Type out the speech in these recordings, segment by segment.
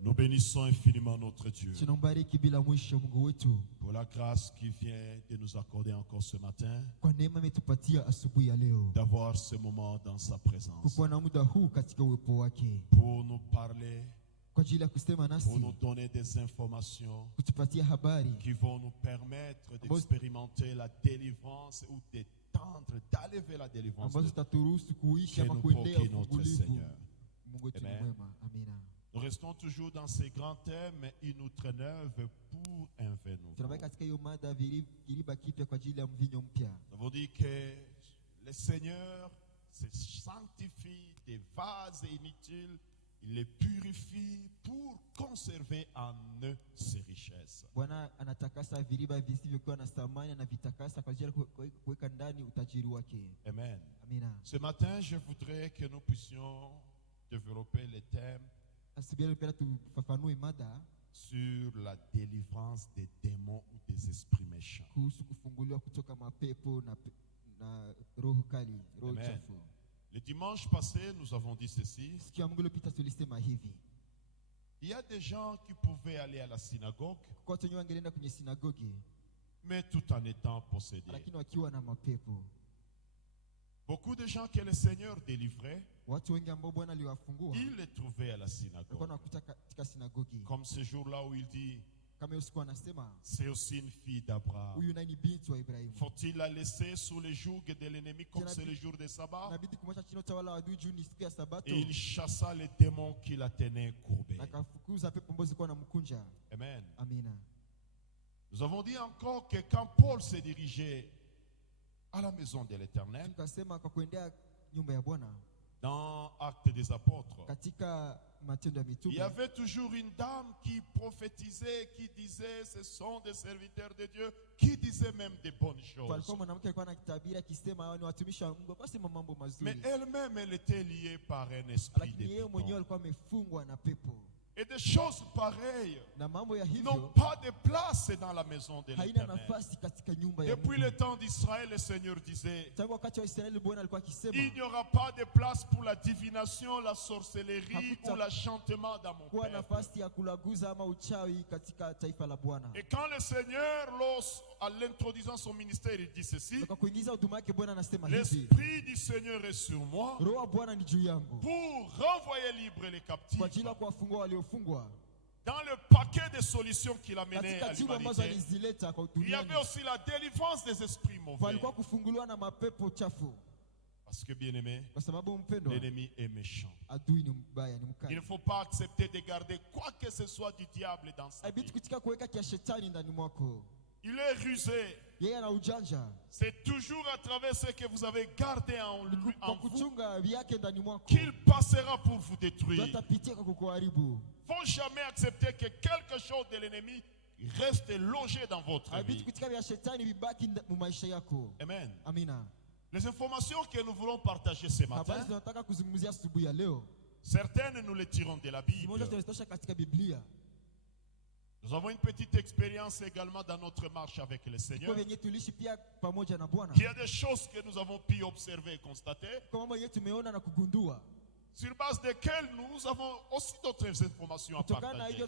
Nous bénissons infiniment notre Dieu pour la grâce qui vient de nous accorder encore ce matin, d'avoir ce moment dans sa présence, pour nous parler, pour nous donner des informations qui vont nous permettre d'expérimenter la délivrance ou d'aller vers la délivrance que nous procure notre Seigneur. Amen. Nous restons toujours dans ces grands thèmes, une outre neuve pour un vin nouveau. Ça veut dire que le Seigneur se sanctifie des vases inutiles, il les purifie pour conserver en eux ses richesses. Amen. Ce matin, je voudrais que nous puissions développer les thèmes sur la délivrance des démons ou des esprits méchants. Amen. Le dimanche passé, nous avons dit ceci. Il y a des gens qui pouvaient aller à la synagogue, mais tout en étant possédés. Beaucoup de gens que le Seigneur délivrait, il les trouvait à la synagogue. Comme ce jour-là où il dit, c'est aussi une fille d'Abraham. Faut-il la laisser sous le joug de l'ennemi comme c'est le jour de sabbat? Et il chassa les démons qui la tenaient courbée. Amen. Nous avons dit encore que quand Paul s'est dirigé à la maison de l'Éternel, dans Actes des Apôtres, il y avait toujours une dame qui prophétisait, qui disait ce sont des serviteurs de Dieu, qui disait même des bonnes choses. Mais elle-même, elle était liée par un esprit de démon. Et des choses pareilles n'ont pas de place dans la maison de l'Éternel. Depuis le temps d'Israël, le Seigneur disait, il n'y aura pas de place pour la divination, la sorcellerie ou l'enchantement dans mon peuple. Et quand le Seigneur, en l'introduisant son ministère, il dit ceci, l'Esprit du Seigneur est sur moi pour renvoyer libre les captifs. Dans le paquet de solutions qu'il a mené à l'humanité, il y avait aussi la délivrance des esprits mauvais. Parce que bien aimé, l'ennemi est méchant. Il ne faut pas accepter de garder quoi que ce soit du diable dans sa vie. Il est rusé. C'est toujours à travers ce que vous avez gardé en vous qu'il passera pour vous détruire. Il ne faut jamais accepter que quelque chose de l'ennemi reste logé dans votre vie. Amen. Les informations que nous voulons partager ce matin, certaines nous les tirons de la Bible. Nous avons une petite expérience également dans notre marche avec le Seigneur. Il y a des choses que nous avons pu observer et constater, sur base desquelles nous avons aussi d'autres informations à partager.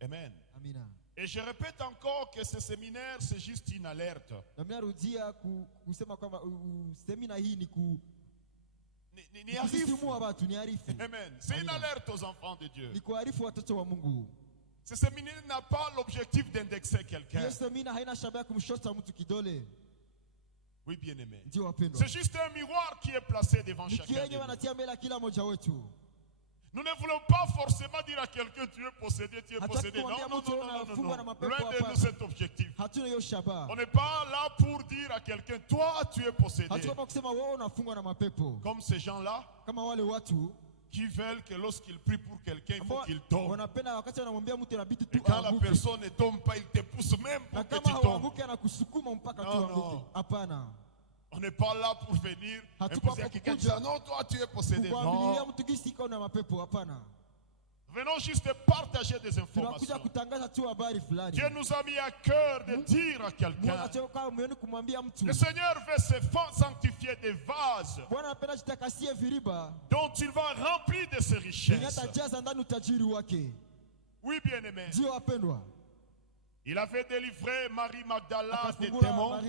Amen. Et je répète encore que ce séminaire, c'est juste une alerte. Amen. C'est une alerte aux enfants de Dieu. Ce séminaire n'a pas l'objectif d'indexer quelqu'un. Oui, bien aimé. C'est juste un miroir qui est placé devant chacun de nous. Nous ne voulons pas forcément dire à quelqu'un tu es possédé, tu es possédé. Non. Loin de nous cet objectif. On n'est pas là pour dire à quelqu'un toi tu es possédé. Comme ces gens-là qui veulent que lorsqu'ils prient pour quelqu'un, il faut qu'il tombe. Et quand la personne ne tombe pas, il te pousse même pour que tu tombes. Non. On n'est pas là pour venir imposer à quelqu'un dire non, toi tu es possédé. Non. Venons juste partager des informations. Dieu nous a mis à cœur de dire à quelqu'un, le Seigneur veut se sanctifier des vases dont il va remplir de ses richesses. Oui, bien aimé. Il avait délivré Marie Magdala des démons.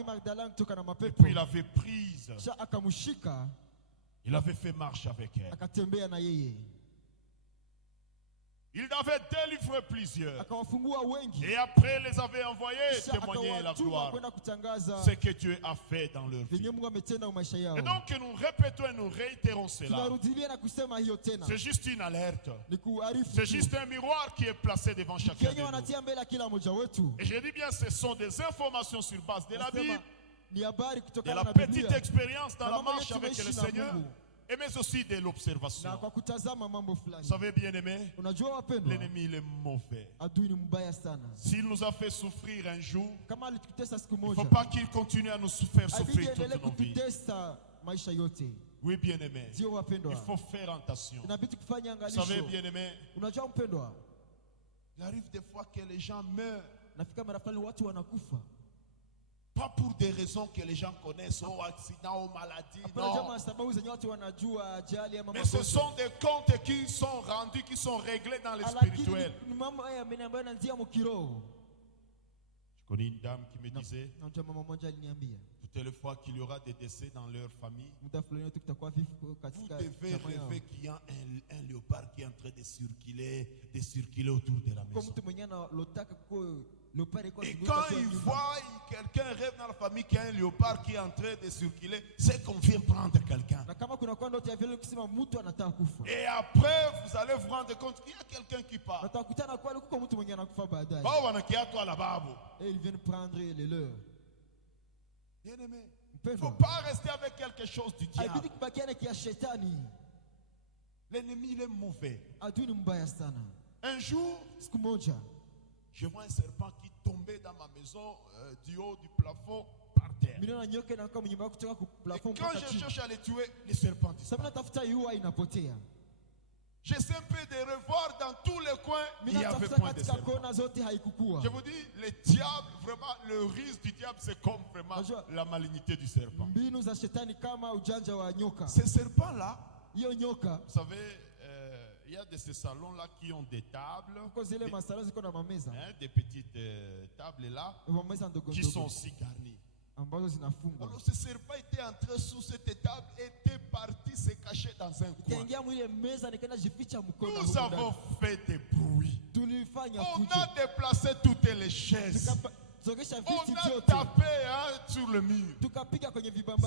Et puis il avait prise. Il avait fait marche avec elle. Il avait délivré plusieurs. Et après les avait envoyés témoigner la gloire. Ce que Dieu a fait dans leur vie. Et donc nous répétons et nous réitérons cela. C'est juste une alerte. C'est juste un miroir qui est placé devant chacun de nous. Et je dis bien, ce sont des informations sur base de la Bible, de la petite expérience dans la marche avec le Seigneur, et mais aussi de l'observation. Vous savez, bien aimé, l'ennemi il est mauvais. S'il nous a fait souffrir un jour, il ne faut pas qu'il continue à nous faire souffrir toute nos vies. Oui, bien aimé, il faut faire attention. Vous savez, bien aimé, il arrive des fois que les gens meurent. Pas pour des raisons que les gens connaissent, ou accident, ou maladie, non. Mais ce sont des comptes qui sont rendus, qui sont réglés dans le spirituel. Je connais une dame qui me disait, toutes les fois qu'il y aura des décès dans leur famille, vous devez rêver qu'il y a un léopard qui est en train de circuler autour de la maison. Et quand il voit quelqu'un rêve dans la famille qu'il y a un léopard qui est en train de circuler, c'est qu'on vient prendre quelqu'un. Et après, vous allez vous rendre compte qu'il y a quelqu'un qui part. Et ils viennent prendre les leurs. Bien aimé, il ne faut pas rester avec quelque chose du diable. L'ennemi, il est mauvais. Un jour, je vois un serpent qui tombait dans ma maison du haut du plafond par terre. Et quand je cherche à le tuer, le serpent disparaît. J'essaie un peu de revoir dans tous les coins, il n'y avait point de serpent. Je vous dis, le diable, vraiment, le risque du diable, c'est comme vraiment la malignité du serpent. Ces serpents-là, vous savez, il y a de ces salons-là qui ont des tables, des petites tables là, qui sont aussi garnies. Alors ce serpent était entré sous cette table et était parti se cacher dans un coin. Nous avons fait des bruits. On a déplacé toutes les chaises. On a tapé sur le mur.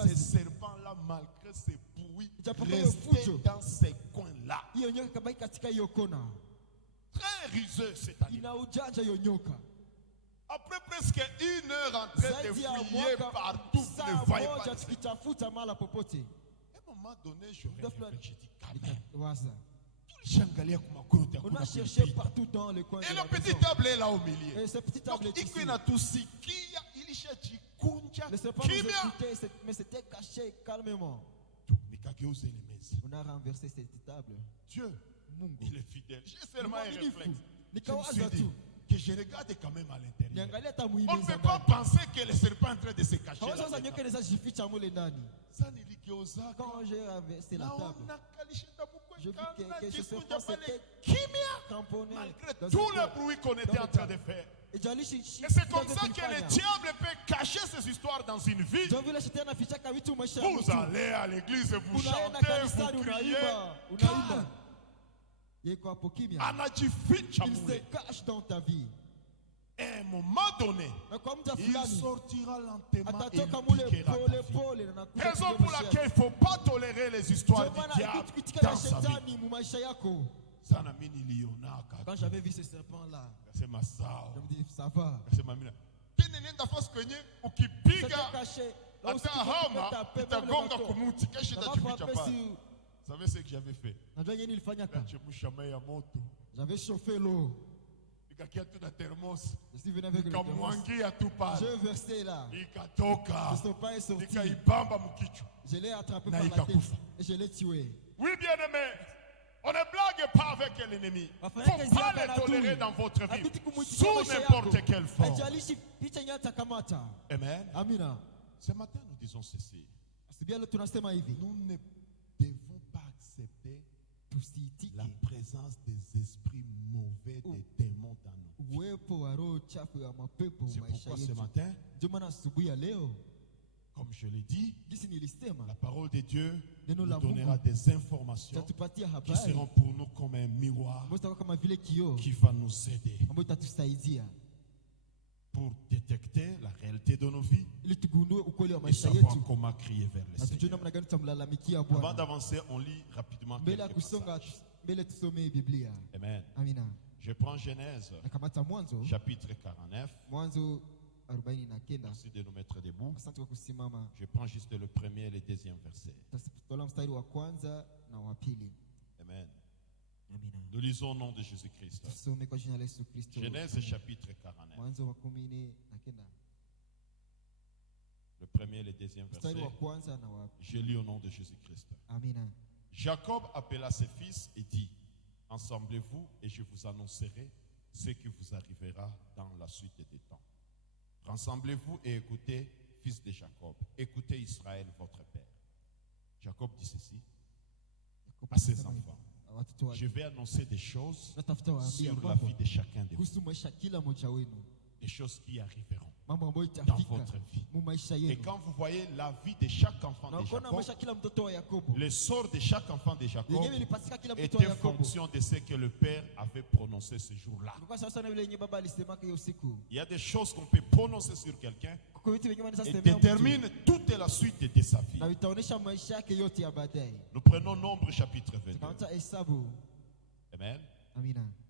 Ce serpent-là, malgré ses bruits, restait dans ces coins-là. Très ruseux cet animal. Après presque 1 heure en train de fouiller partout, vous ne voyez pas. À un moment donné, j'aurais réfléchi, j'ai dit, quand même. On a cherché partout dans le coin. Et la petite table est là au milieu. Et cette petite table est ici. Le serpent nous écoutait, mais c'était caché calmement. On a renversé cette table. Dieu, il est fidèle. J'ai seulement un réflexe. Je me suis dit que je regarde quand même à l'intérieur. On ne peut pas penser que le serpent est en train de se cacher. Quand j'ai renversé la table, je vis que ce serpent s'était cramponné malgré tout le bruit qu'on était en train de faire. Et c'est comme ça que le diable peut cacher ses histoires dans une vie. Vous allez à l'église, vous chantez, vous criez. Il se cache dans ta vie. À un moment donné, il sortira lentement et il piquera ta vie. Raison pour laquelle il ne faut pas tolérer les histoires du diable dans sa vie. Quand j'avais vu ce serpent-là, je me dis, ça va. C'était caché. Vous savez ce que j'avais fait? J'avais chauffé l'eau. Je suis venu avec le thermos. Je versais là. Le serpent est sorti. Je l'ai attrapé par la tête et je l'ai tué. Oui, bien aimé. On ne blague pas avec l'ennemi. Il ne faut pas le tolérer dans votre vie. Sous n'importe quelle forme. Amen. Amina. Ce matin, nous disons ceci. Nous ne devons pas accepter la présence des esprits mauvais, des démons dans nous. C'est pourquoi ce matin, comme je l'ai dit, la parole de Dieu nous donnera des informations qui seront pour nous comme un miroir qui va nous aider pour détecter la réalité de nos vies et savoir comment crier vers le Seigneur. Avant d'avancer, on lit rapidement quelques passages. Amen. Je prends Genèse, chapitre 49. Merci de nous mettre debout. Je prends juste le premier et le deuxième verset. Amen. Nous lisons au nom de Jésus-Christ. Genèse chapitre 49. Le premier et le deuxième verset. Je lis au nom de Jésus-Christ. Jacob appela ses fils et dit, assemblez-vous et je vous annoncerai ce qui vous arrivera dans la suite des temps. Rassemblez-vous et écoutez, fils de Jacob. Écoutez Israël, votre père. Jacob dit ceci à ses enfants. Je vais annoncer des choses sur la vie de chacun de vous. Des choses qui arriveront dans votre vie. Et quand vous voyez la vie de chaque enfant de Jacob, le sort de chaque enfant de Jacob était fonction de ce que le père avait prononcé ce jour-là. Il y a des choses qu'on peut prononcer sur quelqu'un et détermine toute la suite de sa vie. Nous prenons Nombre chapitre 22. Amen.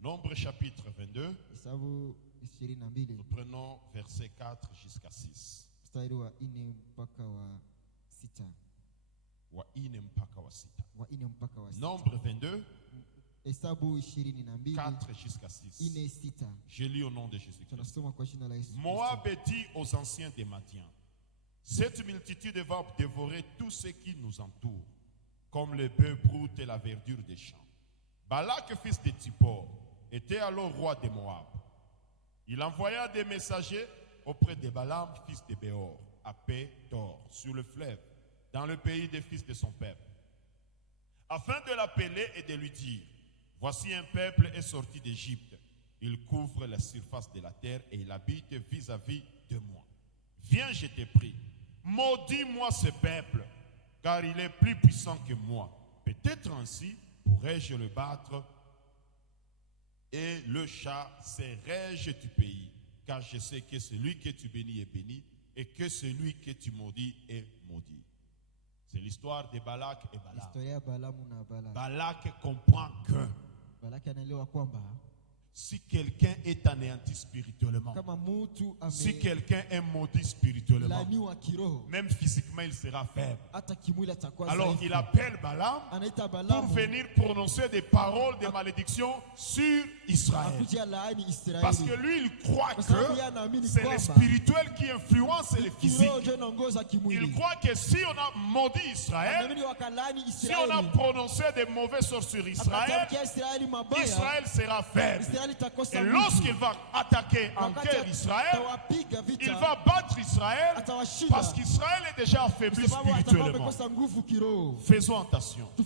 Nombre chapitre 22. Nous prenons verset 4 jusqu'à 6. Nombre 22, 4 jusqu'à 6. Je lis au nom de Jésus-Christ. Moab dit aux anciens des Madian, cette multitude va dévorer tout ce qui nous entoure, comme le bœuf broute et la verdure des champs. Balak, fils de Zippor, était alors roi de Moab. Il envoya des messagers auprès de Balaam, fils de Béor, à Pétor, sur le fleuve, dans le pays des fils de son peuple, afin de l'appeler et de lui dire: voici un peuple est sorti d'Égypte. Il couvre la surface de la terre et il habite vis-à-vis de moi. Viens, je te prie, maudis-moi ce peuple, car il est plus puissant que moi. Peut-être ainsi pourrais-je le battre et le chasserai-je du pays, car je sais que celui que tu bénis est béni et que celui que tu maudis est maudit. C'est l'histoire de Balak et Balaam. Balak comprend que si quelqu'un est anéanti spirituellement, si quelqu'un est maudit spirituellement, même physiquement il sera faible. Alors il appelle Balaam pour venir prononcer des paroles de malédiction sur Israël. Parce que lui il croit que c'est le spirituel qui influence le physique. Il croit que si on a maudit Israël, si on a prononcé des mauvais sorts sur Israël, Israël sera faible. Et lorsqu'il va attaquer en guerre Israël, il va battre Israël parce qu'Israël est déjà affaibli spirituellement. Faisons attention. Tout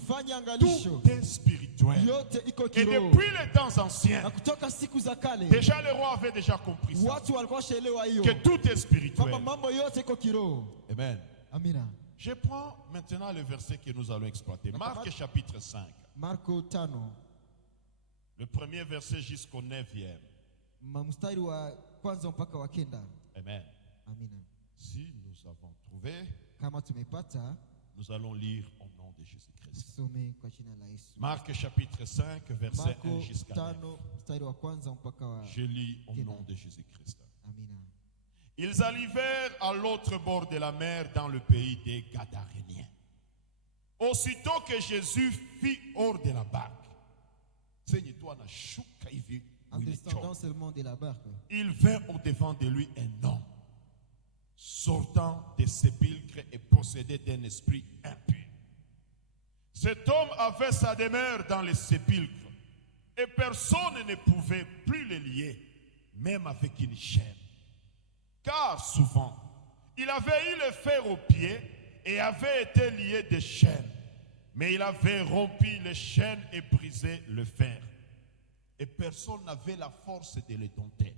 est spirituel. Et depuis les temps anciens, déjà les rois avaient déjà compris ça, que tout est spirituel. Amen. Je prends maintenant le verset que nous allons exploiter. Marc chapitre 5. Le premier verset jusqu'au 9e. Amen. Si nous avons trouvé, nous allons lire au nom de Jésus-Christ. Marc chapitre 5, verset 1 jusqu'à 9. Je lis au nom de Jésus-Christ. Ils arrivèrent à l'autre bord de la mer dans le pays des Gadaréniens. Aussitôt que Jésus fit hors de la barque, en descendant seulement de la barque, il vint au-devant de lui un homme sortant des sépulcres et possédé d'un esprit impur. Cet homme avait sa demeure dans les sépulcres et personne ne pouvait plus le lier, même avec une chaîne. Car souvent, il avait eu le fer au pied et avait été lié de chaînes. Mais il avait rompu les chaînes et brisé le fer. Et personne n'avait la force de le dompter.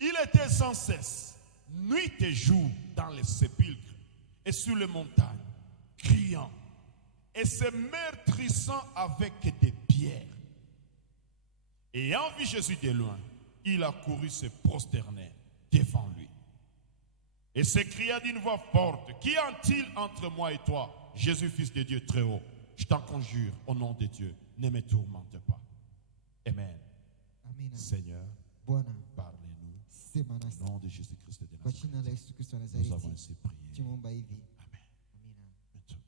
Il était sans cesse, nuit et jour, dans les sépulcres et sur les montagnes, criant et se meurtrissant avec des pierres. Ayant vu Jésus de loin, il a couru se prosterner devant lui. Et s'écria d'une voix forte: qu'y a-t-il entre moi et toi, Jésus, fils de Dieu très haut? Je t'en conjure, au nom de Dieu, ne me tourmente pas. Amen. Seigneur, parlez-nous. Au nom de Jésus-Christ de Nazareth, nous avons ainsi prié. Amen. Maintenant.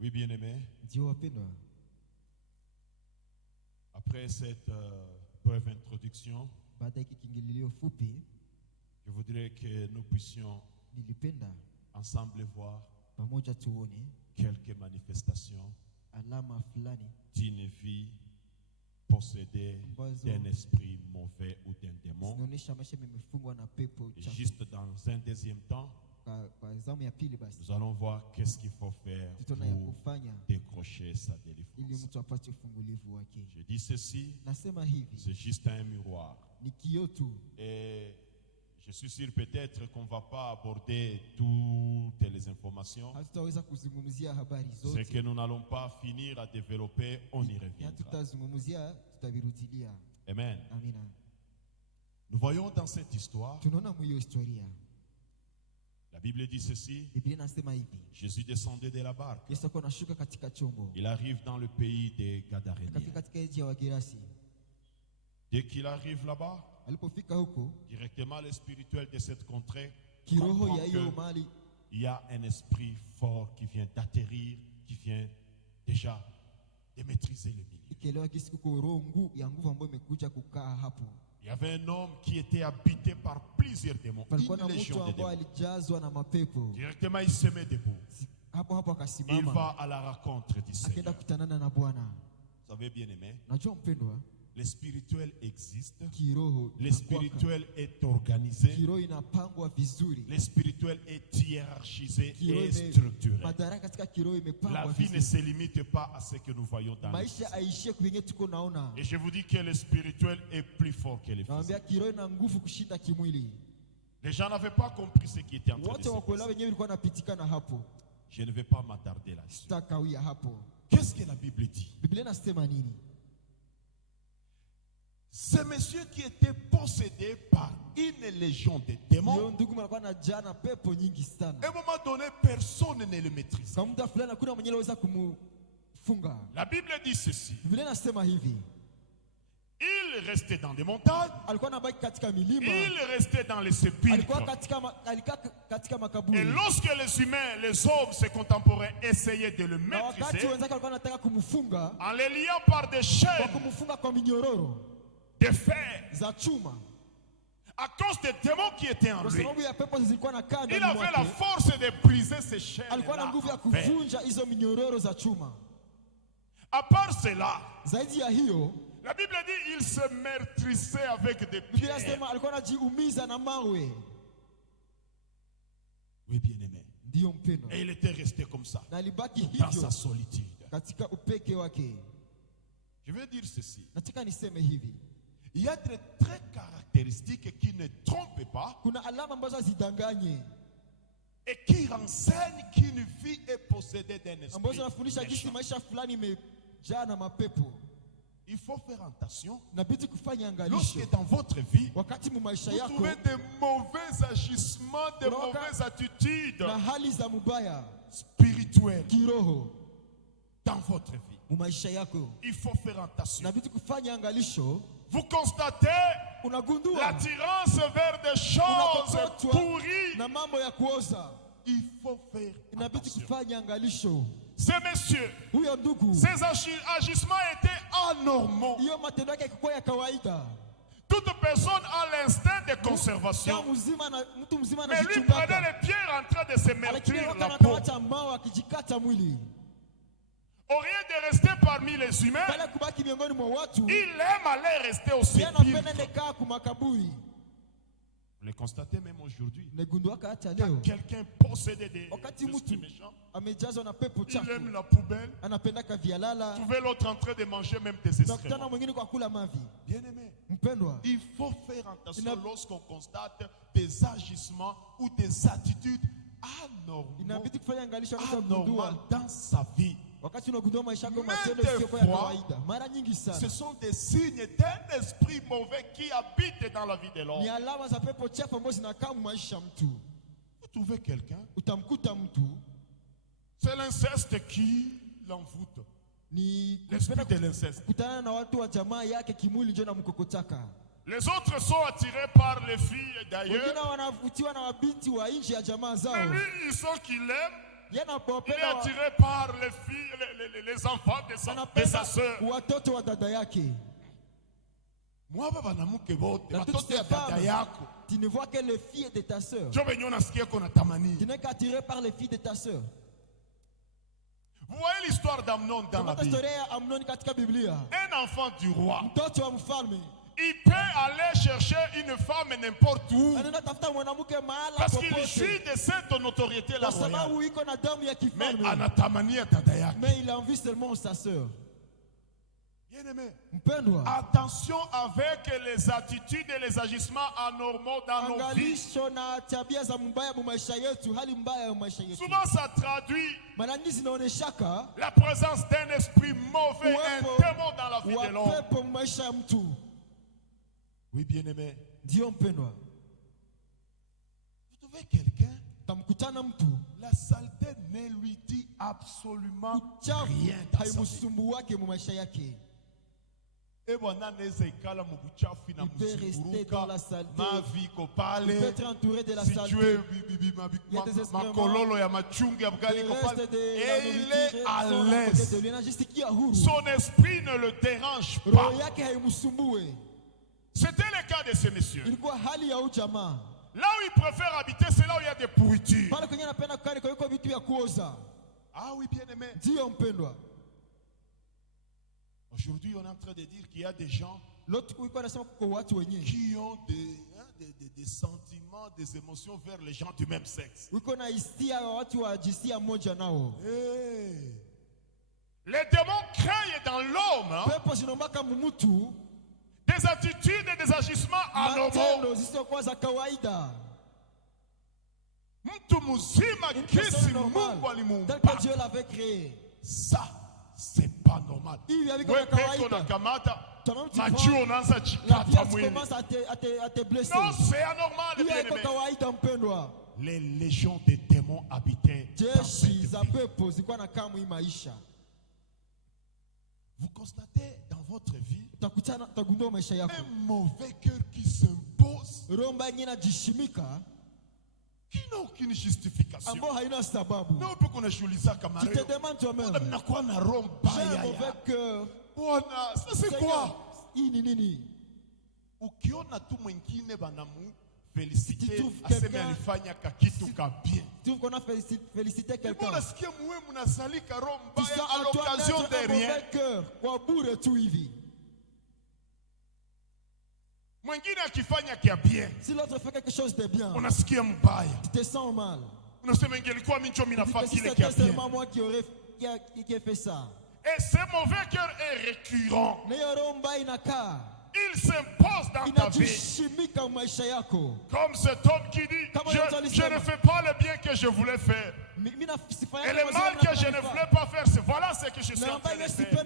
Oui, bien-aimé. Après cette brève introduction, je voudrais que nous puissions ensemble voir quelques manifestations d'une vie possédée d'un esprit mauvais ou d'un démon. Et juste dans un deuxième temps, nous allons voir qu'est-ce qu'il faut faire pour décrocher sa délivrance. Je dis ceci, c'est juste un miroir. Et je suis sûr peut-être qu'on ne va pas aborder toutes les informations. Ce que nous n'allons pas finir à développer, on y reviendra. Amen. Nous voyons dans cette histoire, la Bible dit ceci: Jésus descendait de la barque. Il arrive dans le pays des Gadaréniens. Dès qu'il arrive là-bas, directement le spirituel de cette contrée comprend qu'il y a un esprit fort qui vient d'atterrir, qui vient déjà de maîtriser le milieu. Il y avait un homme qui était habité par plusieurs démons, une légion de démons. Directement, il se met debout. Il va à la rencontre du Seigneur. Vous avez bien aimé? Le spirituel existe. Le spirituel est organisé. Le spirituel est hiérarchisé et structuré. La vie ne se limite pas à ce que nous voyons dans le physique. Et je vous dis que le spirituel est plus fort que le physique. Les gens n'avaient pas compris ce qui était en train de se passer. Je ne vais pas m'attarder là-dessus. Qu'est-ce que la Bible dit? Ce monsieur qui était possédé par une légion de démons, à un moment donné, personne ne le maîtrise. La Bible dit ceci. Il restait dans des montagnes. Il restait dans les sépulcres. Et lorsque les humains, les hommes, ses contemporains essayaient de le maîtriser, en les liant par des chaînes, des fers, à cause des démons qui étaient en lui, il avait la force de briser ces chaînes. À part cela, la Bible dit il se meurtrissait avec des pierres. Oui, bien aimé. Et il était resté comme ça, dans sa solitude. Je veux dire ceci. Il y a des traits caractéristiques qui ne trompent pas et qui renseignent qu'une vie est possédée d'un esprit méchant. Il faut faire attention. Lorsque dans votre vie, vous trouvez de mauvais agissements, de mauvaises attitudes spirituelles dans votre vie, il faut faire attention. Vous constatez l'attirance vers des choses pourries. Il faut faire attention. Ces messieurs, ces agissements étaient anormaux. Toute personne a l'instinct de conservation. Mais lui prenait les pierres en train de se meurtrir la peau. Au lieu de rester parmi les humains, il aime aller rester au sépulcre. Vous le constatez même aujourd'hui. Quand quelqu'un possédé d'esprits méchants, il aime la poubelle. Trouver l'autre en train de manger même des excréments. Bien aimé, il faut faire attention lorsqu'on constate des agissements ou des attitudes anormales dans sa vie. Ce sont des signes d'un esprit mauvais qui habite dans la vie de l'homme. Vous trouvez quelqu'un, c'est l'inceste qui l'envoûte. L'esprit de l'inceste. Les autres sont attirés par les filles d'ailleurs. Mais lui, il sent qu'il aime. Il est attiré par les filles, les enfants de sa sœur. Tu ne vois que les filles de ta sœur. Tu n'es qu'attiré par les filles de ta sœur. Vous voyez l'histoire d'Amnon dans la Bible. Un enfant du roi. Il peut aller chercher une femme n'importe où. Parce qu'il jouit de cette notoriété-là royale. Mais il a envie seulement sa sœur. Bien-aimé, attention avec les attitudes et les agissements anormaux dans nos vies. Souvent ça traduit la présence d'un esprit mauvais, un démon dans la vie de l'homme. Oui, bien-aimé. Vous trouvez quelqu'un, la saleté ne lui dit absolument rien dans sa vie. Il peut rester dans la saleté. Il peut être entouré de la saleté. Il y a des excréments. Et il est à l'aise. Son esprit ne le dérange pas. C'était le cas de ces messieurs. Là où ils préfèrent habiter, c'est là où il y a des pourritures. Ah oui, bien aimé. Aujourd'hui, on est en train de dire qu'il y a des gens qui ont des sentiments, des émotions vers les gens du même sexe. Les démons créent dans l'homme des attitudes et des agissements anormaux. Dieu l'avait créé. Ça, c'est pas normal. La violence commence à te blesser. Non, c'est anormal, bien aimé. Les légions des démons habitaient dans cette vie. Vous constatez dans votre vie un mauvais cœur qui s'impose, qui n'a aucune justification. Non, on peut qu'on ait ça comme tu te demandes toi-même, j'ai un mauvais cœur. Ça c'est quoi? Si tu trouves qu'on a félicité quelqu'un, tu sens à l'occasion de rien. Si l'autre fait quelque chose de bien, tu te sens mal. Si c'était seulement moi qui ai fait ça. Et ce mauvais cœur est récurrent. Il s'impose dans ta vie. Comme cet homme qui dit, je ne fais pas le bien que je voulais faire. Et le mal que je ne voulais pas faire, voilà ce que je suis en train de faire.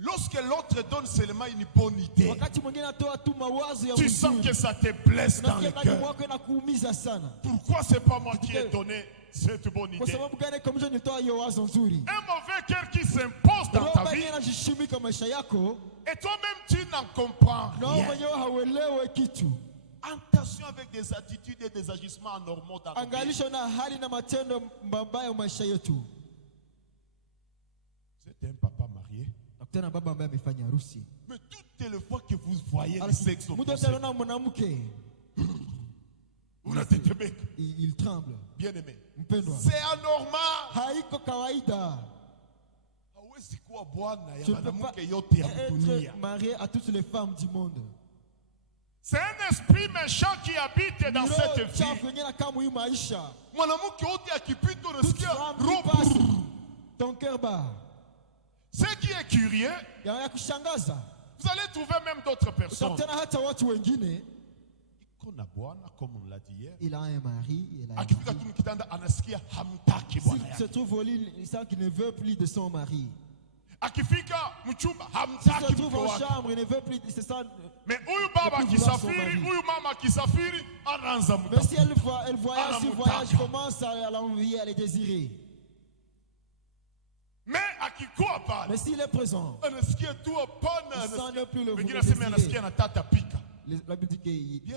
Lorsque l'autre donne seulement une bonne idée, tu sens que ça te blesse dans le cœur. Pourquoi c'est pas moi qui ai donné cette bonne idée? Un mauvais cœur qui s'impose dans ta vie, et toi-même tu n'en comprends rien. Attention avec des attitudes et des agissements anormaux dans ta vie. C'est un papa marié. Mais toutes les fois que vous voyez le sexe opposé, il tremble. Bien aimé. C'est anormal. Tu ne peux pas être marié à toutes les femmes du monde. C'est un esprit méchant qui habite dans cette vie. Ton cœur bat. Ce qui est curieux, vous allez trouver même d'autres personnes. Comme on l'a dit hier, il a un mari. S'il se trouve au lit, il sent qu'il ne veut plus de son mari. S'il se trouve en chambre, il ne veut plus de son mari. Mais si elle voyage, commence à l'envier, à les désirer. Mais s'il est présent, il ne plus le désirer. La Bible dit que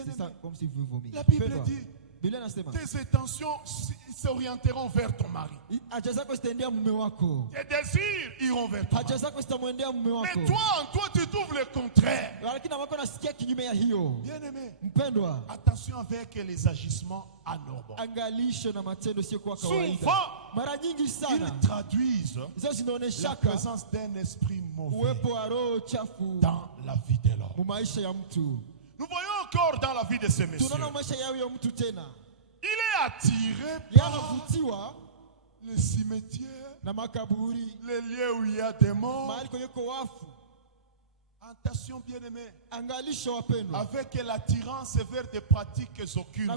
c'est ça, comme si vous vomissez. La Bible dit, tes intentions s'orienteront vers ton mari. Tes désirs iront vers ton mari. Mais toi, en toi, tu trouves le contraire. Bien aimé, attention avec les agissements anormaux. Souvent, ils traduisent la présence d'un esprit mauvais dans la vie de l'homme. Nous voyons encore dans la vie de ces messieurs, il est attiré par les cimetières, les lieux où il y a des morts. Attention bien aimé, avec l'attirance vers des pratiques occultes.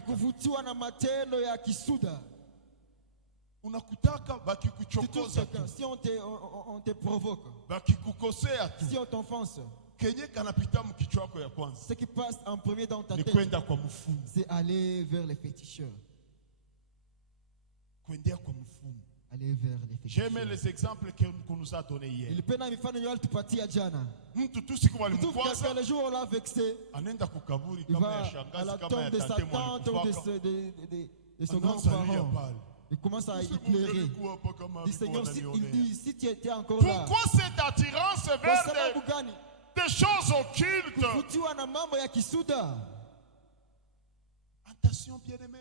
Si on te provoque, si on t'enfonce, ce qui passe en premier dans ta tête, c'est aller vers les féticheurs, aller vers l'effectif. J'aime les exemples qu'on nous a donnés hier. Il peut nous faire une partie à Jana. Tout ce qu'on va lui tout le jour on l'a vexé. Il va à la tombe de sa tante ou de son grand-parent. Il commence à éclairer. Il dit, Seigneur, si tu étais encore là. Pourquoi cette attirance vers des choses occultes? Attention, bien-aimé.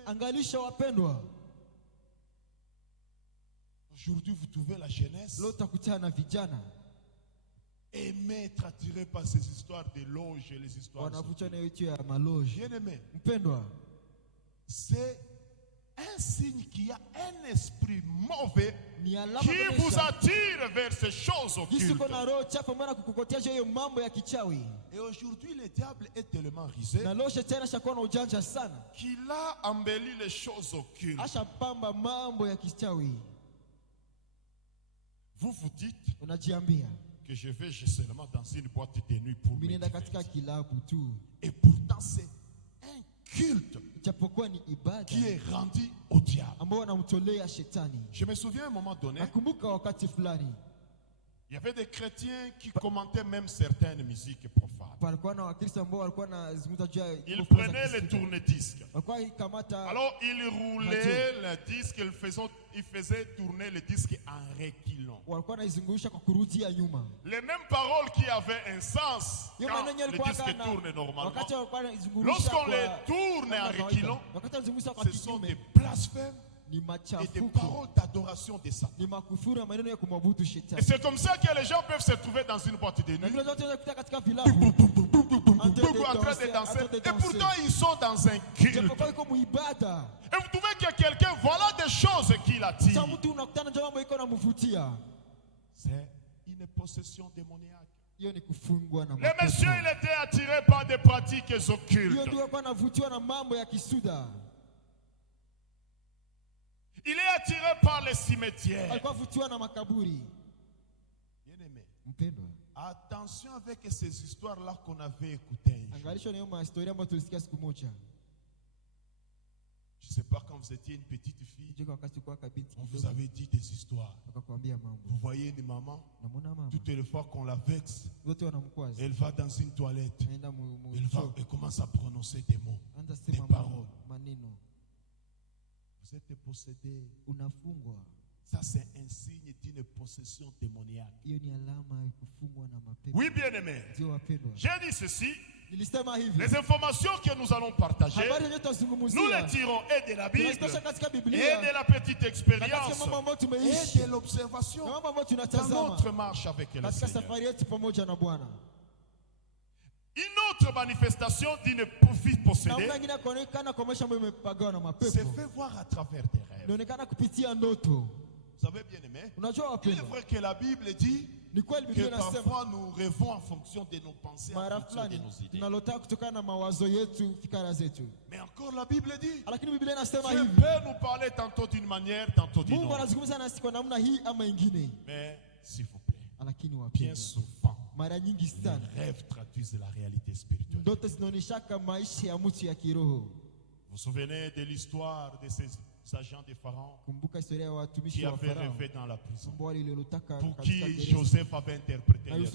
Aujourd'hui, vous trouvez la jeunesse aimer être attiré par ces histoires de loges et les histoires bien-aimé. C'est un signe qu'il y a un esprit mauvais qui vous attire vers ces choses occultes. Et aujourd'hui, le diable est tellement risé qu'il a embelli les choses occultes. Vous vous dites que je vais seulement dans une boîte de nuit pour me divertir. Et pourtant, c'est un culte qui est rendu au diable. Je me souviens à un moment donné, il y avait des chrétiens qui commentaient même certaines musiques profanes. Ils prenaient les tourne-disques. Alors ils roulaient le disque, ils faisaient tourner le disque en reculant. Les mêmes paroles qui avaient un sens quand le disque tourne normalement, lorsqu'on les tourne en reculant, ce sont des blasphèmes et des paroles d'adoration de Satan. Et c'est comme ça que les gens peuvent se trouver dans une boîte de nuit en train de danser. Et pourtant ils sont dans un culte. Et vous trouvez que quelqu'un, voilà des choses qui l'attirent. C'est une possession démoniaque. Le monsieur, il était attiré par des pratiques occultes. Il est attiré par les cimetières. Bien-aimé, attention avec ces histoires-là qu'on avait écoutées. Je ne sais pas, quand vous étiez une petite fille, on vous avait dit des histoires. Vous voyez une maman, toutes les fois qu'on la vexe, elle va dans une toilette, elle commence à prononcer des mots, des paroles. Vous êtes possédé. Ça, c'est un signe d'une possession démoniaque. Oui, bien-aimé. J'ai dit ceci. Les informations que nous allons partager, nous les tirons et de la Bible, et de la petite expérience, et de l'observation dans notre marche avec le Seigneur. Une autre manifestation d'une fille possédée se fait voir à travers des rêves. Vous savez, bien aimé, il est vrai que la Bible dit que parfois nous rêvons en fonction de nos pensées, en fonction de nos idées. Mais encore la Bible dit, Dieu peut nous parler tantôt d'une manière, tantôt d'une autre. Mais s'il vous plaît, bien souvent, les rêves traduisent la réalité spirituelle. Vous vous souvenez de l'histoire de ces agents de Pharaon qui avaient rêvé dans la prison, pour qui Joseph avait interprété les rêves.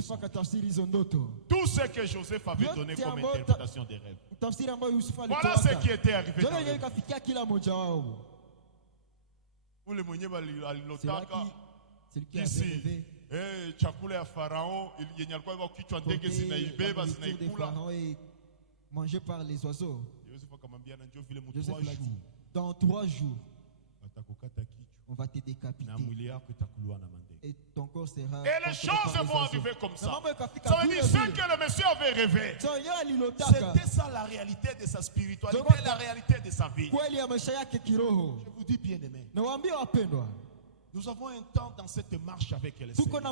Tout ce que Joseph avait donné comme interprétation des rêves. Voilà ce qui était arrivé dans les rêves. Où le mouillé va l'ilotaka ici. Chakula ya Pharaon, il y a quoi qui tu as dit que c'est naïbeba, c'est naïboula. Mangé par les oiseaux. Dans 3 jours, on va te décapiter. Et ton corps sera. Et les choses vont arriver comme ça. Ça veut dire ce que le monsieur avait rêvé. C'était ça la réalité de sa spiritualité, la réalité de sa vie. Je vous dis, bien aimé, nous avons un temps dans cette marche avec le Seigneur. On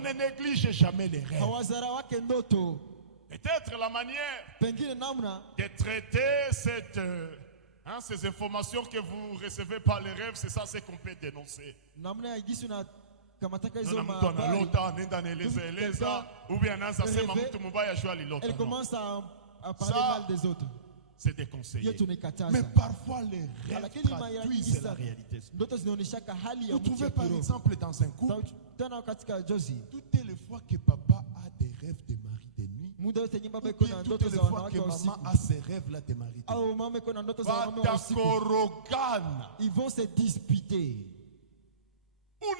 ne néglige jamais les rêves. Peut-être la manière de traiter ces informations que vous recevez par les rêves, c'est ça, c'est qu'on peut dénoncer. Elle commence à parler mal des autres. c'est déconseillé. Mais parfois les rêves traduisent la réalité. Vous trouvez par exemple dans un couple, toutes les fois que papa a des rêves de mari de nuit, ou bien toutes les fois que maman a ces rêves-là de mari de nuit, ils vont se disputer. Il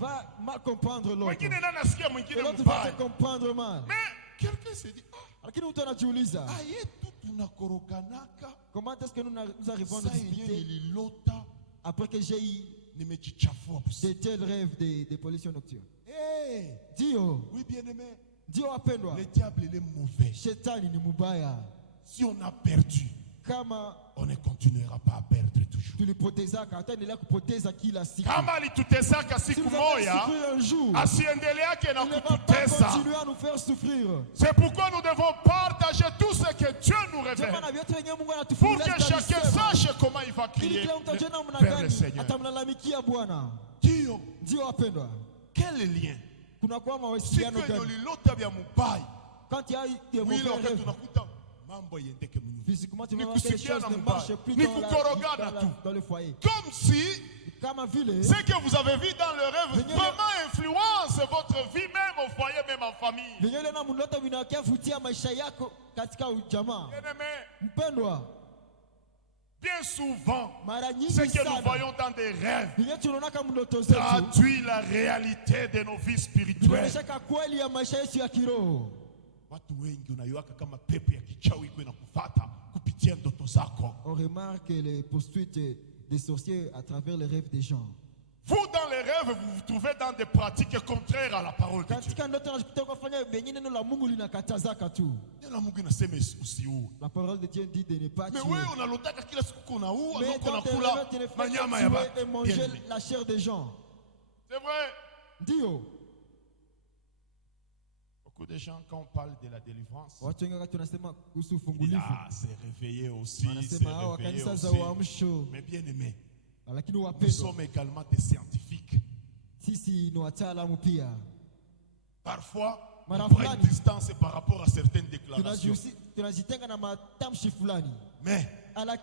va mal comprendre l'autre. Et l'autre va te comprendre mal. Mais quelqu'un se dit, comment est-ce que nous arrivons à nous disputer après que j'ai eu de tels rêves de pollution nocturne? Dio, oui bien-aimé, Dio apendwa, le diable il est mauvais. Shetani ni mubaya. Si on a perdu, on ne continuera pas à perdre toujours. Kama alitutesaka siku moja, asiendelea na kututesa. C'est pourquoi nous devons partager tout ce que Dieu nous révèle, pour que chacun sache comment il va crier vers le Seigneur. Dio apendwa, quel lien? Si quand il y a des mauvais rêves, physiquement, tu vas voir que les choses ne marchent plus dans le foyer. Comme si ce que vous avez vu dans le rêve vraiment influence votre vie, même au foyer, même en famille. Bien souvent, ce que nous voyons dans des rêves traduit la réalité de nos vies spirituelles. On remarque les poursuites des sorciers à travers les rêves des gens. Vous, dans les rêves, vous vous trouvez dans des pratiques contraires à la parole de Dieu. La parole de Dieu dit de ne pas tuer. Mais dans tes rêves, tu ne fais pas tuer et manger la chair des gens. C'est vrai. Dio. Beaucoup de gens, quand on parle de la délivrance, c'est réveillé aussi, c'est réveillé aussi. Mais bien aimé, nous sommes également des scientifiques. Parfois, on prend une distance par rapport à certaines déclarations. Mais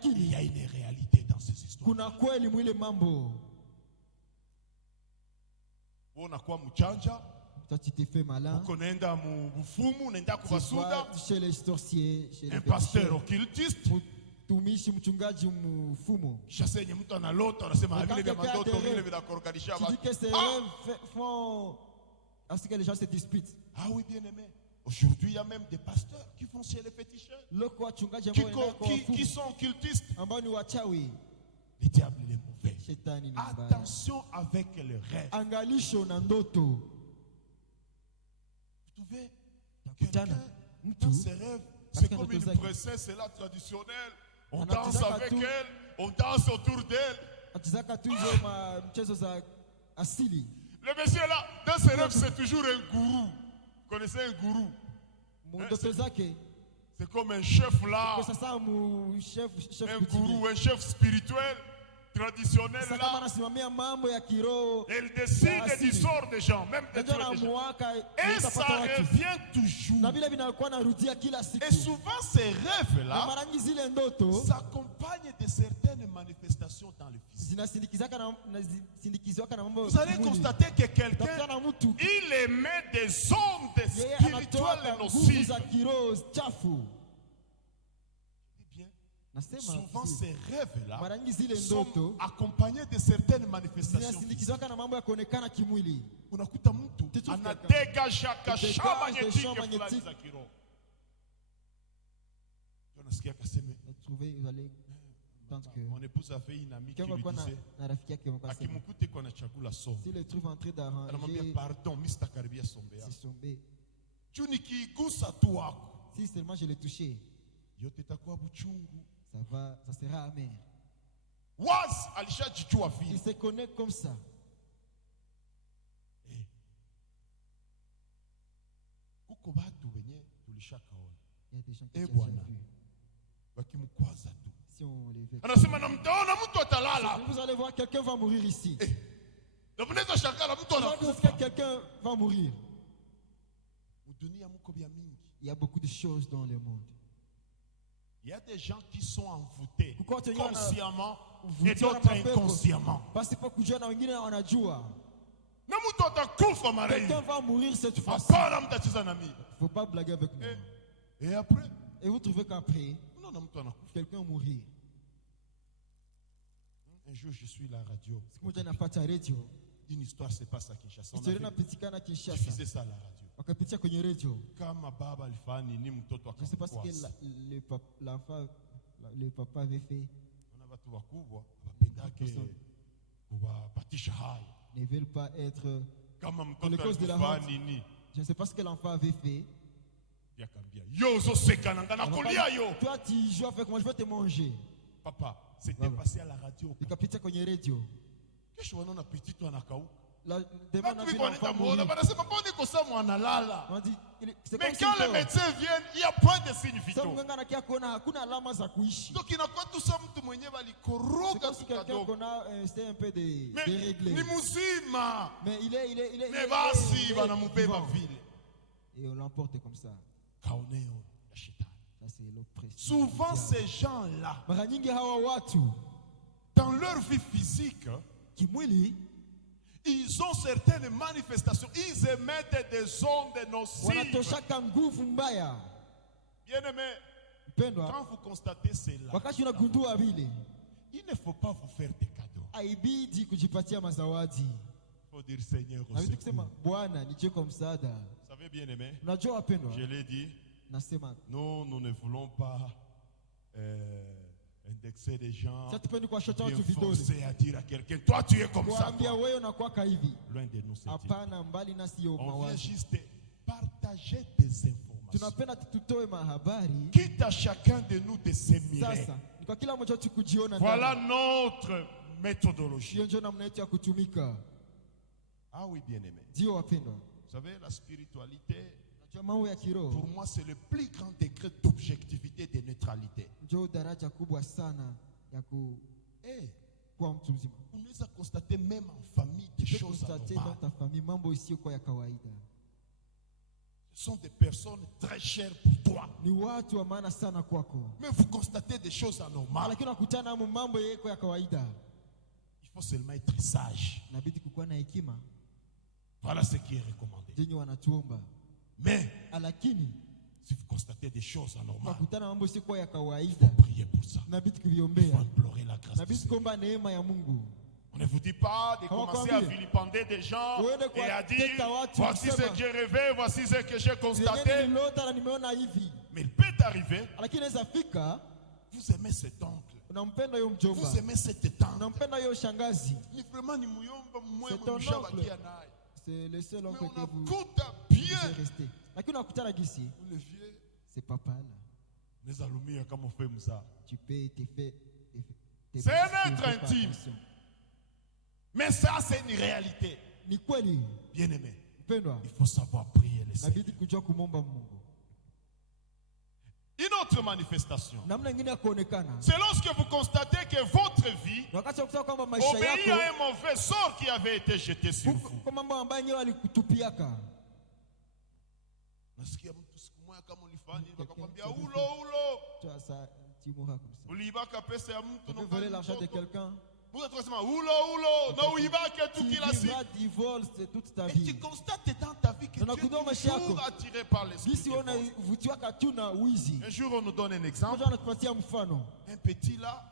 il y a une réalité dans ces histoires. Toi, tu t'es fait malin. Tu vas chez les sorciers, chez les pasteur occultiste. Tu dis que ces rêves font à ce que les gens se disputent. Ah oui, bien aimé. Aujourd'hui, il y a même des pasteurs qui font chez les féticheurs, qui sont occultistes. Le diable est mauvais. Attention avec le rêve. Vous trouvez quelqu'un dans ses rêves, c'est comme une princesse là traditionnelle. On danse avec elle, on danse autour d'elle. Le monsieur là, dans ses rêves, c'est toujours un gourou. Vous connaissez un gourou? C'est comme un chef là, un gourou, un chef spirituel. Traditionnel là, elle décide du sort des gens, même des gens. Et ça revient toujours. Et souvent ces rêves là s'accompagnent de certaines manifestations dans le physique. Vous allez constater que quelqu'un, il émet des ondes spirituelles nocives. Souvent ces rêves-là sont accompagnés de certaines manifestations. Mon épouse a fait une amie qui lui disait, si le trouve en train d'arranger, pardon, Mr. Karibia Sombe. Si seulement je l'ai touché, ça sera amer. Il se connaît comme ça. Il y a des gens qui ont déjà vu. Si on les veut, vous allez voir, quelqu'un va mourir ici. Quelqu'un va mourir. Il y a beaucoup de choses dans le monde. Il y a des gens qui sont envoûtés consciemment et d'autres inconsciemment. Quelqu'un va mourir cette fois-ci. Il ne faut pas blaguer avec moi. Et après? Et vous trouvez qu'après, quelqu'un mourir. Un jour, je suis à la radio. Une histoire se passe à Kinshasa. Je faisais ça à la radio. Kama baba alifanya nini mtoto je ne sais pas ce que le papa avait fait. Ne veulent pas être pour les causes de la honte. Je ne sais pas ce que l'enfant avait fait. Toi tu joues avec moi, je vais te manger. Papa, c'était passé à la radio. Mais quand les médecins viennent, il n'y a point de signes vitaux. Donc c'est un peu déréglé. Mais il est et on l'emporte comme ça. Ça c'est l'oppression. Souvent ces gens-là, dans leur vie physique, ils ont certaines manifestations. Ils émettent des ondes nocives. Bien-aimé, quand vous constatez cela, il ne faut pas vous faire des cadeaux. Il faut dire Seigneur au secours. Vous savez, bien-aimé, je l'ai dit, nous ne voulons pas indexer des gens, forcer à dire à quelqu'un, toi tu es comme ça. Loin de nous, c'est on vient juste partager des informations. Quitte à chacun de nous de s'émirer. Voilà notre méthodologie. Ah oui, bien-aimé. Vous savez, la spiritualité, pour moi, c'est le plus grand degré d'objectivité et de neutralité. Vous nous a constaté même en famille des choses anormales. Ce sont des personnes très chères pour toi. Mais vous constatez des choses anormales. Il faut seulement être sage. Voilà ce qui est recommandé. Mais si vous constatez des choses anormales, il faut prier pour ça. Il faut implorer la grâce du Seigneur. On ne vous dit pas de commencer à vilipender des gens et à dire voici ce que j'ai rêvé, voici ce que j'ai constaté. Mais il peut arriver, vous aimez cet oncle, vous aimez cette tante. C'est le seul oncle que vous bien. Restez. Le vieux, c'est papa là. Tu peux te faire. C'est un être intime. Mais ça, c'est une réalité. Bien aimé, il faut savoir prier le Seigneur. Une autre manifestation, c'est lorsque vous constatez que votre vie obéit à un mauvais sort qui avait été jeté sur vous. Tu peux voler l'argent de quelqu'un. Tu constates dans ta vie que tu es toujours attiré par l'esprit. Un jour, on nous donne un exemple. Un petit là,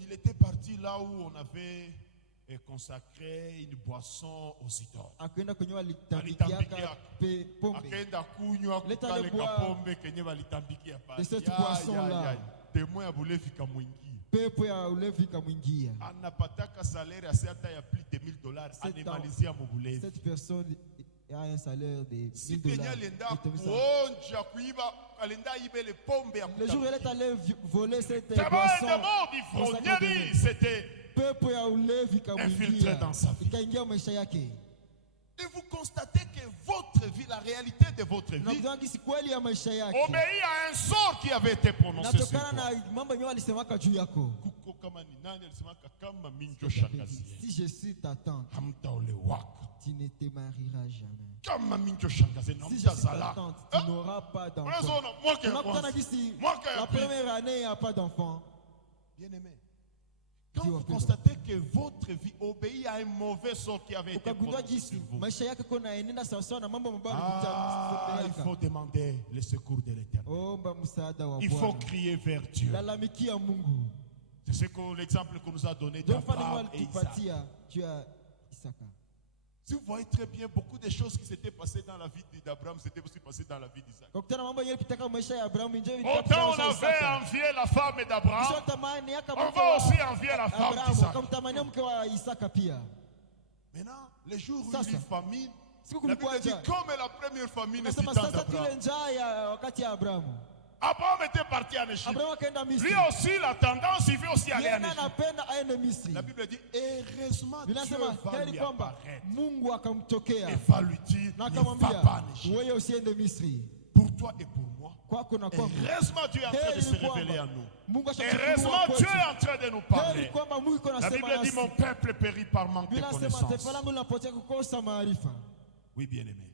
il était parti là où on avait consacré une boisson aux idoles. De cette boisson-là, cette personne a un salaire de $1000. Le jour où elle est allée voler cette boisson, c'était infiltré dans sa vie. Et vous constatez que votre vie, la réalité de votre vie, obéit à un sort qui avait été prononcé sur vous. Si je suis ta tante, tu ne te marieras jamais. Si je suis ta tante, tu n'auras pas d'enfant. La première année, il n'y a pas d'enfant. Bien-aimé, quand vous constatez que votre vie obéit à un mauvais sort qui avait été prononcé sur vous, il faut demander le secours de l'Éternel. Il faut crier vers Dieu. C'est ce que l'exemple que nous a donné d'Abraham et Isaac. Si vous voyez très bien, beaucoup de choses qui s'étaient passées dans la vie d'Abraham s'étaient aussi passées dans la vie d'Isaac. Autant on avait envié la femme d'Abraham, on va aussi envier la femme d'Isaac. Maintenant, les jours où il y a eu famine, la Bible dit comme la première famine était d'Abraham. Abraham était parti en Égypte. Lui aussi, la tendance, il veut aussi aller en Égypte. La Bible dit, heureusement, Dieu va lui apparaître et va lui dire, ne va pas en Égypte. Pour toi et pour moi, heureusement, Dieu est en train de se révéler à nous. Heureusement, Dieu est en train de nous parler. La Bible dit, mon peuple périt par manque de connaissance. Oui, bien-aimé.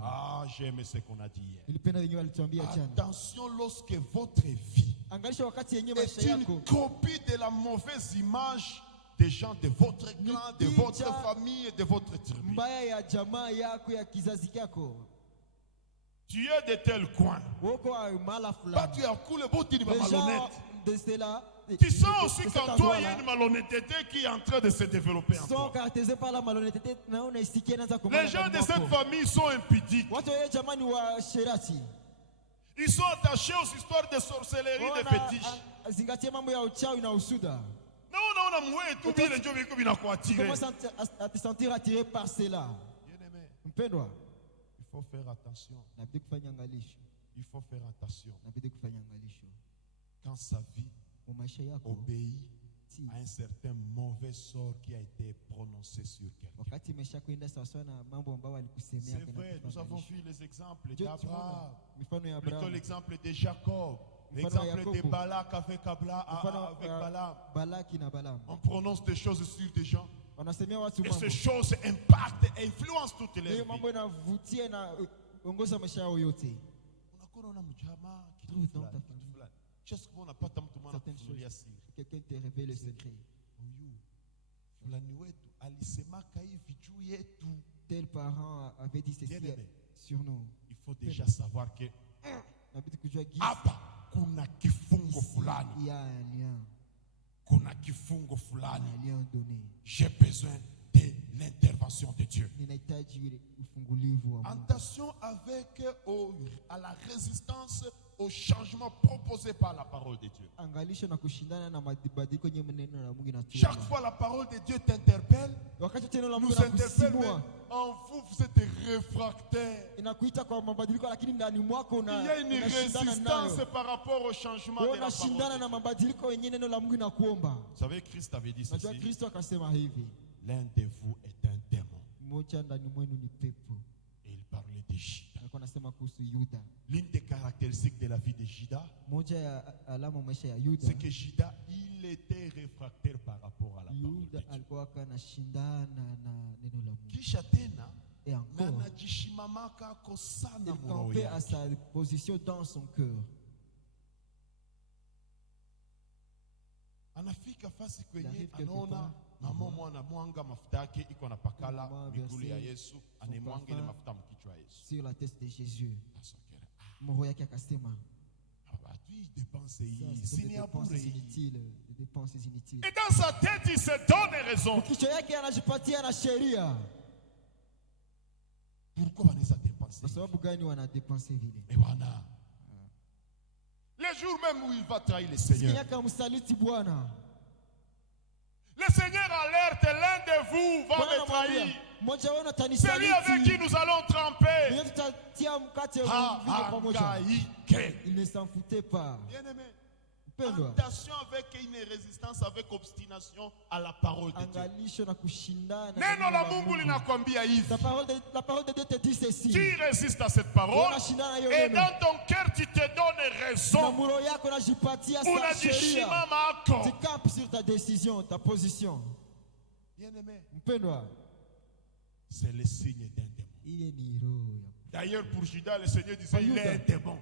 Ah, j'aime ce qu'on a dit hier. Attention lorsque votre vie est une copie de la mauvaise image des gens de votre clan, de votre famille et de votre tribu. Tu es de tel coin. Tu as coulé beaucoup de malhonnête. Tu sens aussi qu'en toi, il y a une malhonnêteté qui est en train de se développer en toi. Les gens de cette famille sont impudiques. Ils sont attachés aux histoires de sorcellerie, de fétiches. Tu commences à te sentir attiré par cela. Bien-aimé, il faut faire attention. Il faut faire attention. Quand sa vie obéit à un certain mauvais sort qui a été prononcé sur quelqu'un. C'est vrai, nous avons vu les exemples d'Abraham, plutôt l'exemple de Jacob, l'exemple de Balak avec Balaam. On prononce des choses sur des gens et ces choses impactent et influencent toutes les vies. Quelqu'un te révèle le secret. Tel parent avait dit ceci sur nous. Il faut déjà savoir que il y a un lien. J'ai besoin de l'intervention de Dieu. Attention avec à la résistance au changement proposé par la parole de Dieu. Chaque fois la parole de Dieu t'interpelle, nous interpelle, mais en vous êtes réfractaires. Il y a une résistance par rapport au changement de la parole. Vous savez, Christ avait dit ceci. L'un de vous est un démon. Et il parlait de Judas. L'une des caractéristiques de la vie de Judas, c'est que Judas, il était réfractaire par rapport à la parole de Dieu. Il campait à sa position dans son cœur. Anafika fasi kwenye anaona mama mwana mwanga mafuta yake iko na pakala miguu ya Yesu, anemwanga ile mafuta mkichwa Yesu. Sur la tête de Jésus. Moro yake akasema, dépenses inutiles. Et dans sa tête, il se donne raison. Pourquoi on les a dépensés? Et voilà. Les jours même où il va trahir le Seigneur. Le Seigneur alerte, l'un de vous va me trahir. Celui avec qui nous allons tremper. Il ne s'en foutait pas. Bien-aimé, Attention avec une résistance, avec obstination à la parole de Dieu. Neno la Mungu linakwambia hivi. La parole de Dieu te dit ceci. Tu résistes à cette parole et dans ton cœur tu te donnes raison. Unajishima mako. Tu campes sur ta décision, ta position. Bien-aimé, c'est le signe d'un démon. D'ailleurs pour Judas, le Seigneur disait il est un démon.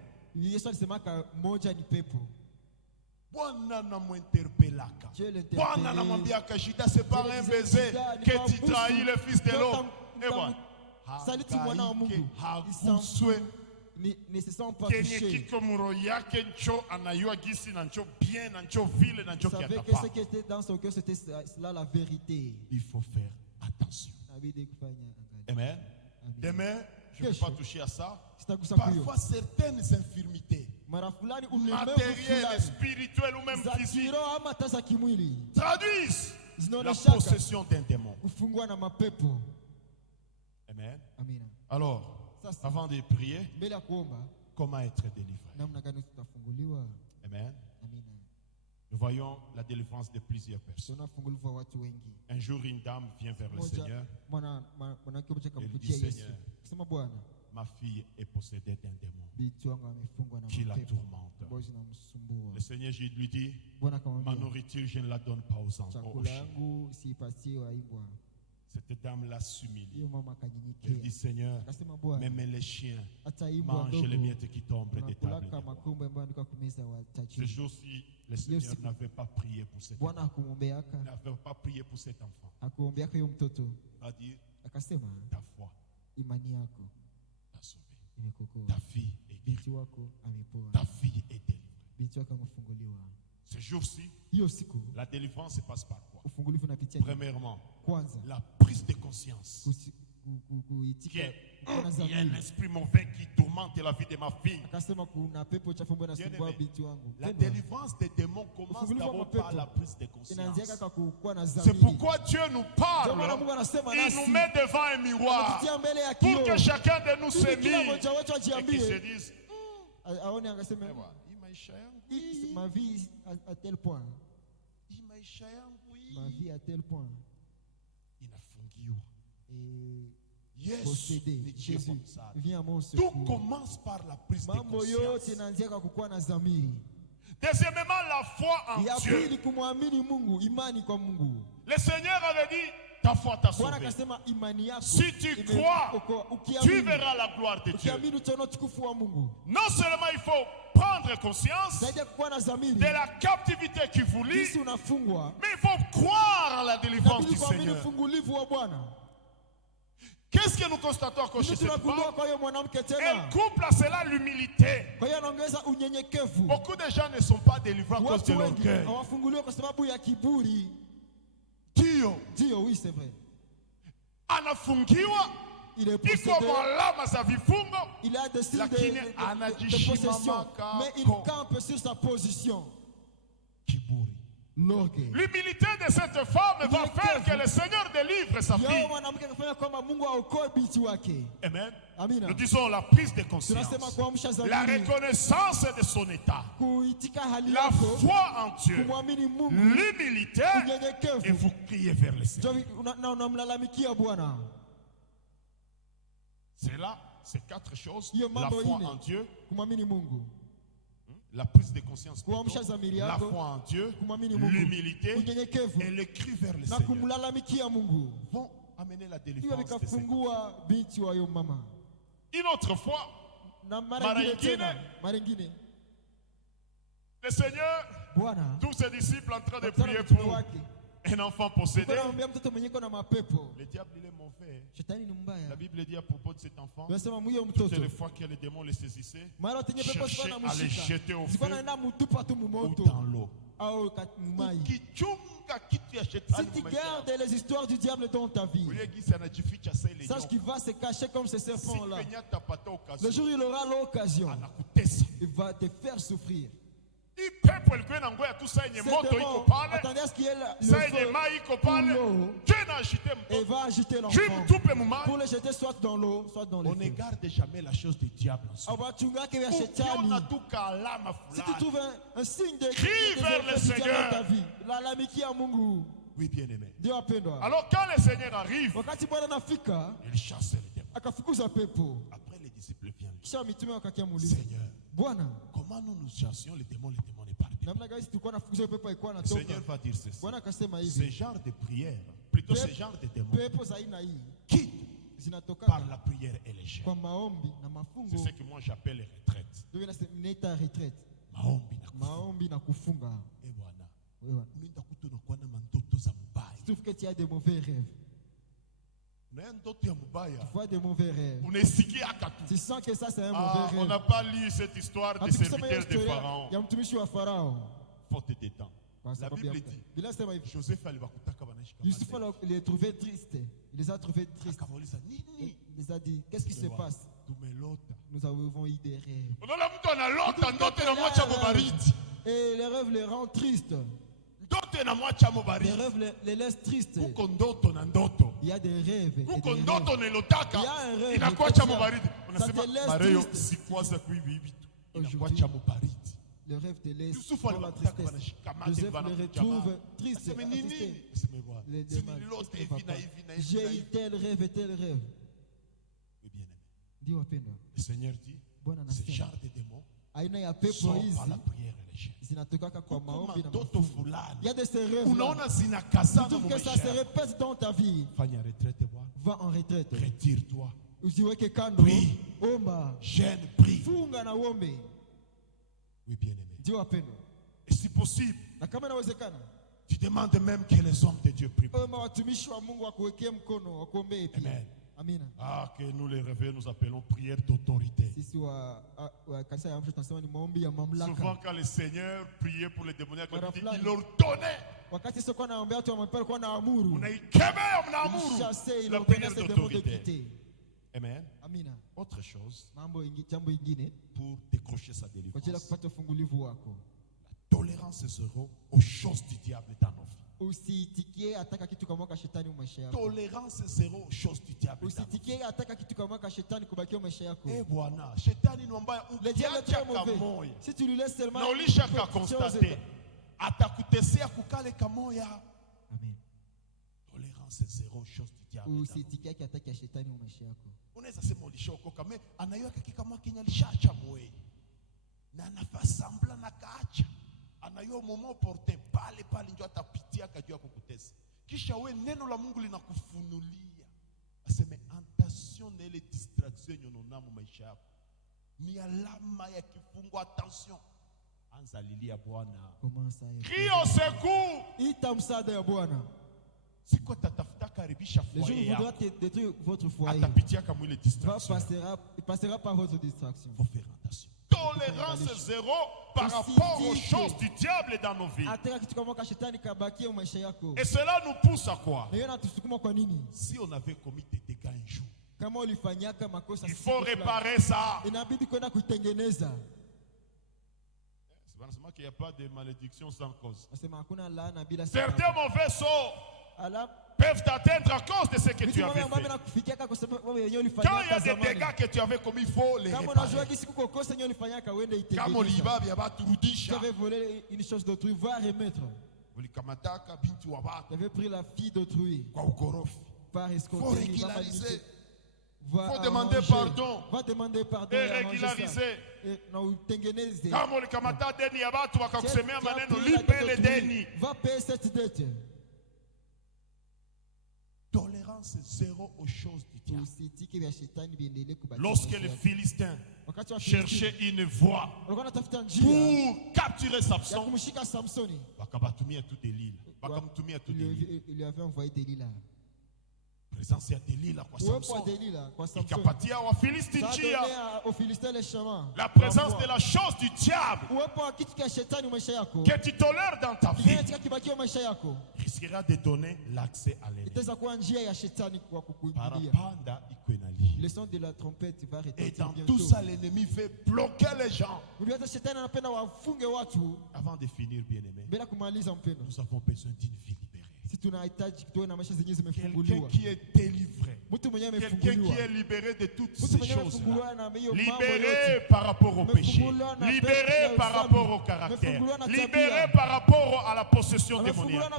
Bwana namwinterpellaka. Bwana namwambiaka Judas, c'est par un baiser que tu trahis le fils de l'homme. Et voilà. Ne se sont pas touchés. Vous savez que ce qui était dans son cœur, c'était cela la vérité. Il faut faire attention. Amen. Demain, je ne vais pas toucher à ça. Parfois, certaines infirmités matérielles, spirituelles ou même physiques traduisent la possession d'un démon. Amen. Alors, avant de prier, comment être délivré? Amen. Nous voyons la délivrance de plusieurs personnes. Un jour, une dame vient vers le Seigneur. Elle dit, Seigneur, ma fille est possédée d'un démon qui la tourmente. Le Seigneur lui dit, ma nourriture, je ne la donne pas aux enfants. Cette dame l'a s'humilie. Elle dit, Seigneur, même les chiens mangent les miettes qui tombent des tables. Ce jour-ci, le Seigneur n'avait pas prié pour cet enfant. N'avait pas prié pour cet enfant. Il a dit, ta foi t'a sauvé. Ta fille est guérie. Ta fille est délivrée. Ce jour-ci, la délivrance se passe par quoi? Premièrement, la prise de conscience. Il y a un esprit mauvais qui tourmente la vie de ma fille. La délivrance des démons commence d'abord par la prise de conscience. C'est pourquoi Dieu nous parle. Il nous met devant un miroir pour que chacun de nous se mire et qu'il se dise, ma vie à tel point. Ma vie à tel point. Yes, possédé. Jésus, viens à mon secours. Tout commence par la prise de conscience. Deuxièmement, la foi en Dieu. Le Seigneur avait dit, ta foi t'a sauvé. Si tu crois, tu verras la gloire de Dieu. Non seulement il faut prendre conscience de la captivité qui vous lie, mais il faut croire à la délivrance du Seigneur. Qu'est-ce que nous constatons à cause de cette femme? Elle couple à cela l'humilité. Beaucoup de gens ne sont pas délivrés à cause de l'orgueil. Dieu, oui, c'est vrai. Anafungiwa. Il est possédé. Il a décidé de possession, mais il campe sur sa position. L'humilité de cette femme va faire que le Seigneur délivre sa fille. Amen. Nous disons la prise de conscience, la reconnaissance de son état, la foi en Dieu, l'humilité, et vous criez vers le Seigneur. C'est là, c'est quatre choses. La foi en Dieu, la prise de conscience, la foi en Dieu, l'humilité et le cri vers le Seigneur vont amener la délivrance de ces enfants. Une autre fois, le Seigneur, tous ses disciples en train de prier pour un enfant possédé. Le diable, il est mauvais. La Bible dit à propos de cet enfant, toutes les fois que les démons le saisissaient, cherchaient à les jeter au feu ou dans l'eau. Si tu gardes les histoires du diable dans ta vie, sache qu'il va se cacher comme ce serpent-là. Le jour où il aura l'occasion, il va te faire souffrir. Attendez à ce qu'il y ait le feu et va agiter l'enfant pour le jeter soit dans l'eau, soit dans le feu. On ne garde jamais la chose du diable. Si tu trouves un signe de crie vers le Seigneur dans ta vie, oui, bien aimé. Alors quand le Seigneur arrive, il chasse les démons. Après les disciples viennent. Seigneur, comment nous chassions les démons est parti. Le Seigneur va dire ceci. Ce genre de prière, plutôt ce genre de démons, quitte par la prière et les jeûnes. C'est ce que moi j'appelle retraite. Maombi na kufunga. Tu trouves que tu as des mauvais rêves. Tu vois des mauvais rêves. Tu sens que ça c'est un mauvais rêve. On n'a pas lu cette histoire des serviteurs de Pharaon. Faute de temps. La Bible dit Joseph il les trouvait tristes. Il les a trouvés tristes. Il les a dit, qu'est-ce qui se passe? Nous avons eu des rêves. Et les rêves les rendent tristes. Les rêves les laissent tristes. Il y a des rêves. Il y a un rêve. Ça te laisse triste. Le rêve te laisse dans la tristesse. Joseph le retrouve triste. J'ai eu tel rêve et tel rêve. Le Seigneur dit, ce genre de démons sort par la prière et les jeûnes. Il y a de ces rêves. Tu trouves que ça se répète dans ta vie. Va en retraite. Retire-toi. Prie. Jeûne, prie. Oui, bien aimé. Et si possible, tu demandes même que les hommes de Dieu prient. Amen. Ah, que nous les réveillons, nous appelons prière d'autorité. Souvent, quand le Seigneur priait pour les démoniaques, il leur donnait. La prière d'autorité. Amen. Autre chose, pour décrocher sa délivrance, la tolérance zéro aux choses du diable dans nos vies. Tolérance zéro aux choses du diable. Si tu lui laisses seulement Amen. Tolérance zéro aux choses du diable. Unaweza sema ulishaokoka me anaiweka kama Kenya lishacha moyo. Na anafasambla na kaacha. Anayo momo porte pale ndio atapitia akajua kukutesa. Kisha we neno la Mungu linakufunulia. Aseme attention na ile distraction yononamo maisha yako. Ni alama ya kifungo, attention. Anza lilia Bwana. Crie au secours. Ita msaada ya Bwana. Siko tatafuta karibisha foyer yako. Le jour voudra détruire votre foyer. Atapitia kama ile distraction. Il passera par votre distraction. Faut faire attention. Tolérance zéro par rapport aux choses du diable dans nos vies. Et cela nous pousse à quoi? Si on avait commis des dégâts un jour, il faut réparer ça. C'est pas qu'il n'y a pas de malédiction sans cause. Certains mauvais sorts peuvent t'atteindre à cause de ce que tu avais fait. Quand il y a des dégâts que tu avais commis, il faut les réparer. Tu avais volé une chose d'autrui, va remettre. Tu avais pris la fille d'autrui. Va escorter, régulariser. Il faut demander pardon. Va demander pardon et régulariser. Va payer cette dette. Tolérance zéro aux choses du diable. Lorsque les Philistins cherchaient une voie pour capturer Samson, il lui avait envoyé Delilah. présence ya Delilah kwa Samson. Ikapatia wa Philistine njia. La présence de la chose du diable que tu tolères dans ta vie risquera de donner l'accès à l'ennemi. Parapanda ikwena. Le son de la trompette va retentir. Et dans tout ça, l'ennemi fait bloquer les gens. Avant de finir, bien-aimé, nous avons besoin d'une vie libérée. Quelqu'un qui est délivré. Quelqu'un qui est libéré de toutes ces choses-là. Libéré par rapport au péché. Libéré par rapport au caractère. Libéré par rapport à la possession démoniaque.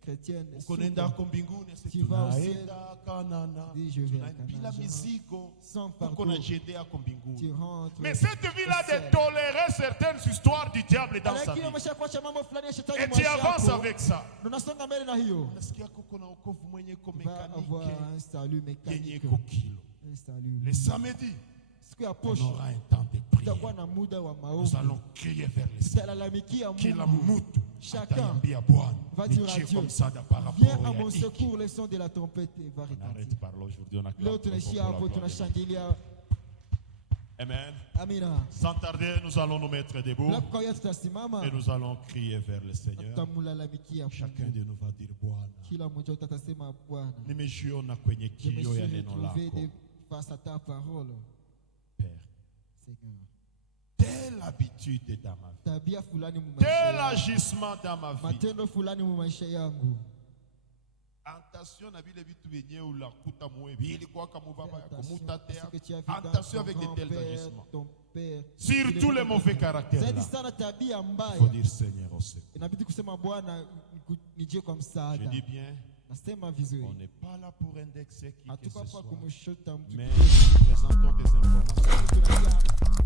Chrétienne, tu vas aussi sans fardeau. Mais cette vie-là de tolérer certaines histoires du diable dans sa vie, et tu avances avec ça, va avoir un salut mécanique. Le samedi, on aura un temps de prière. Nous allons crier vers le Seigneur. Chacun va dire à Dieu, viens à mon secours, le son de la trompette va retentir. L'autre Amen. Amina. Sans tarder, nous allons nous mettre debout et nous allons crier vers le Seigneur. Chacun de nous va dire Bwana. Nimejiona kwenye kioo ya neno lako. Face à ta parole. Père, Seigneur, telle habitude dans ma vie, tel agissement dans ma vie, attention avec de tels agissements, surtout les mauvais caractères. Il faut dire Seigneur au secours. Je dis bien, on n'est pas là pour indexer qui que ce soit, mais nous présentons des informations